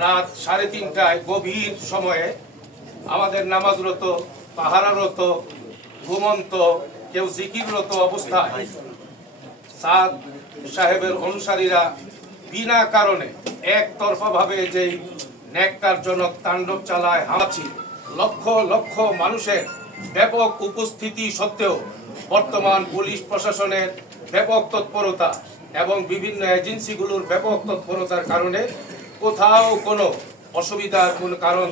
রাত সাড়ে তিনটায় গভীর সময়ে আমাদের নামাজরত, পাহারারত, ঘুমন্ত, কেউ জিকিররত অবস্থায় সাদ সাহেবের অনুসারীরা বিনা কারণে একতরফা ভাবে যেই ন্যাক্কারজনক তাণ্ডব চালায় হামাছি লক্ষ লক্ষ মানুষের ব্যাপক উপস্থিতি সত্ত্বেও বর্তমান পুলিশ প্রশাসনের ব্যাপক তৎপরতা এবং বিভিন্ন এজেন্সিগুলোর ব্যাপক তৎপরতার কারণে কোথাও কোনো অসুবিধার কোনো কারণ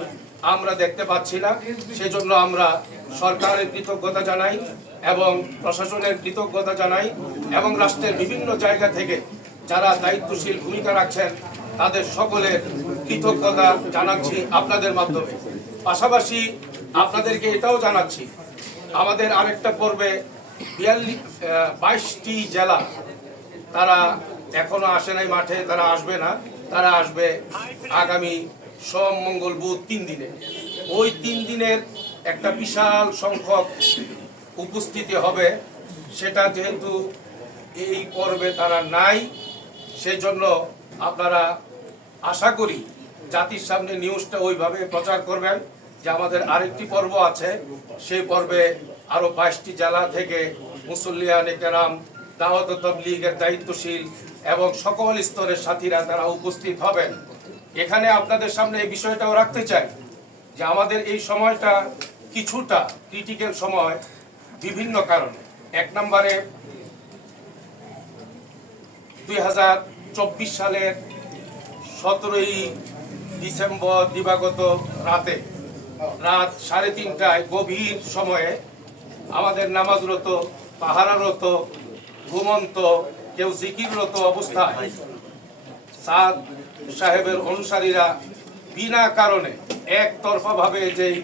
আমরা দেখতে পাচ্ছি না। সেজন্য আমরা সরকারের কৃতজ্ঞতা জানাই এবং প্রশাসনের কৃতজ্ঞতা জানাই এবং রাষ্ট্রের বিভিন্ন জায়গা থেকে যারা দায়িত্বশীল ভূমিকা রাখছেন, তাদের সকলের কৃতজ্ঞতা জানাচ্ছি আপনাদের মাধ্যমে। পাশাপাশি আপনাদেরকে এটাও জানাচ্ছি, আমাদের আরেকটা পর্বে বিয়াল্লিশ বাইশটি জেলা, তারা এখনও আসে নাই মাঠে, তারা আসবে না। তারা আসবে আগামী সোম, মঙ্গল, বুধ তিন দিনে। ওই তিন দিনের একটা বিশাল সংখ্যক উপস্থিতি হবে। সেটা যেহেতু এই পর্বে তারা নাই, সেজন্য আপনারা আশা করি জাতির সামনে নিউজটা ওইভাবে প্রচার করবেন যে আমাদের আরেকটি পর্ব আছে। সেই পর্বে আরও বাইশটি জেলা থেকে মুসল্লিয়ান কেরাম দাওয়াত তবলিগের দায়িত্বশীল এবং সকল স্তরের সাথীরা তারা উপস্থিত হবেন। এখানে আপনাদের সামনে এই বিষয়টাও রাখতে চাই যে আমাদের এই সময়টা কিছুটা ক্রিটিক্যাল সময় বিভিন্ন কারণে। এক নম্বরে দুই হাজার চব্বিশ সালের সতেরোই ডিসেম্বর দিবাগত রাতে, রাত সাড়ে তিনটায় গভীর সময়ে আমাদের নামাজরত, পাহারারত, ঘুমন্ত কেউ জিকিররত অবস্থায় সাদ সাহেবের অনুসারীরা বিনা কারণে একতরফা ভাবে যেই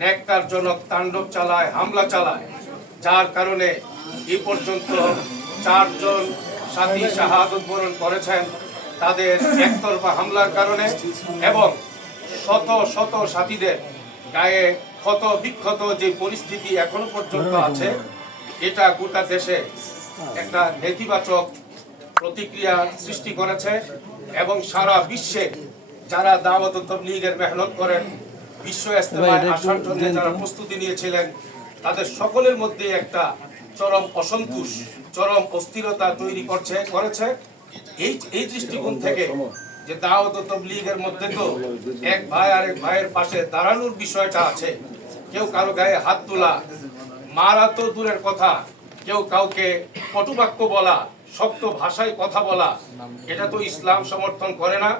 ন্যাক্কারজনক তাণ্ডব চালায়, হামলা চালায়, যার কারণে এ পর্যন্ত চারজন সাথী শাহাদত বরণ করেছেন, তাদের একতরফা হামলার কারণে এবং শত শত সাথীদের গায়ে ক্ষত বিক্ষত যে পরিস্থিতি এখনও পর্যন্ত আছে, এটা গোটা দেশে একটা নেতিবাচক প্রতিক্রিয়া সৃষ্টি করেছে এবং সারা বিশ্বে যারা দাওয়াত তবলিগের মেহনত করেন বিশ্ব ইস্তেমায় আসার জন্য যারা প্রস্তুতি নিয়েছিলেন তাদের সকলের মধ্যে একটা চরম অসন্তোষ চরম অস্থিরতা তৈরি করছে করেছে। এই এই দৃষ্টিকোণ থেকে যে দাওয়াত তবলিগের মধ্যে তো এক ভাই আর এক ভাইয়ের পাশে দাঁড়ানোর বিষয়টা আছে। কেউ কারও গায়ে হাত তোলা মারা তো দূরের কথা কেউ কাউকে কটুবাক্য বলা শক্ত ভাষায় কথা বলা, এটা তো ইসলাম সমর্থন করে না,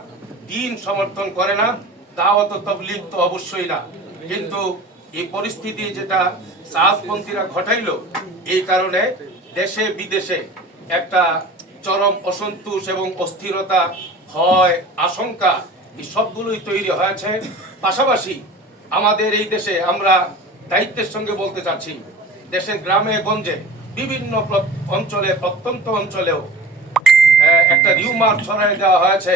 দিন সমর্থন করে না, দাওয়াত তবলিগ তো অবশ্যই না। কিন্তু এই পরিস্থিতি যেটা সাহসপন্থীরা ঘটাইলো, এই কারণে দেশে বিদেশে একটা চরম অসন্তোষ এবং অস্থিরতা হয়, আশঙ্কা, এই সবগুলোই তৈরি হয়েছে। পাশাপাশি আমাদের এই দেশে আমরা দায়িত্বের সঙ্গে বলতে চাচ্ছি, দেশের গ্রামে গঞ্জে বিভিন্ন অঞ্চলে, প্রত্যন্ত অঞ্চলেও একটা রিউমার ছড়াই দেওয়া হয়েছে।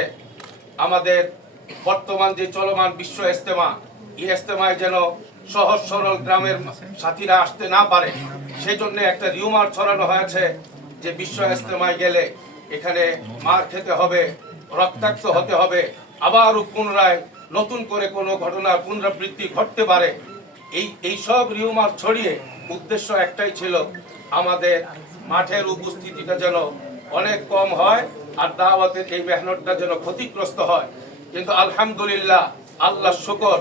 আমাদের বর্তমান যে চলমান বিশ্ব ইস্তেমা এই ইস্তেমায় যেন সহজ সরল গ্রামের সাথীরা আসতে না পারে সেই জন্য একটা রিউমার ছড়ানো হয়েছে যে বিশ্ব ইস্তেমায় গেলে এখানে মার খেতে হবে, রক্তাক্ত হতে হবে, আবারও পুনরায় নতুন করে কোনো ঘটনার পুনরাবৃত্তি ঘটতে পারে। এই এই সব রিউমার ছড়িয়ে উদ্দেশ্য একটাই ছিল আমাদের মাঠের উপস্থিতিটা যেন অনেক কম হয় আর দাওয়াতের এই মেহনতটা যেন ক্ষতিগ্রস্ত হয়। কিন্তু আলহামদুলিল্লাহ আল্লাহ শুকর,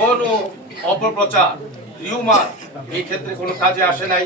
কোনো অপপ্রচার, রিউমার এই ক্ষেত্রে কোনো কাজে আসে নাই।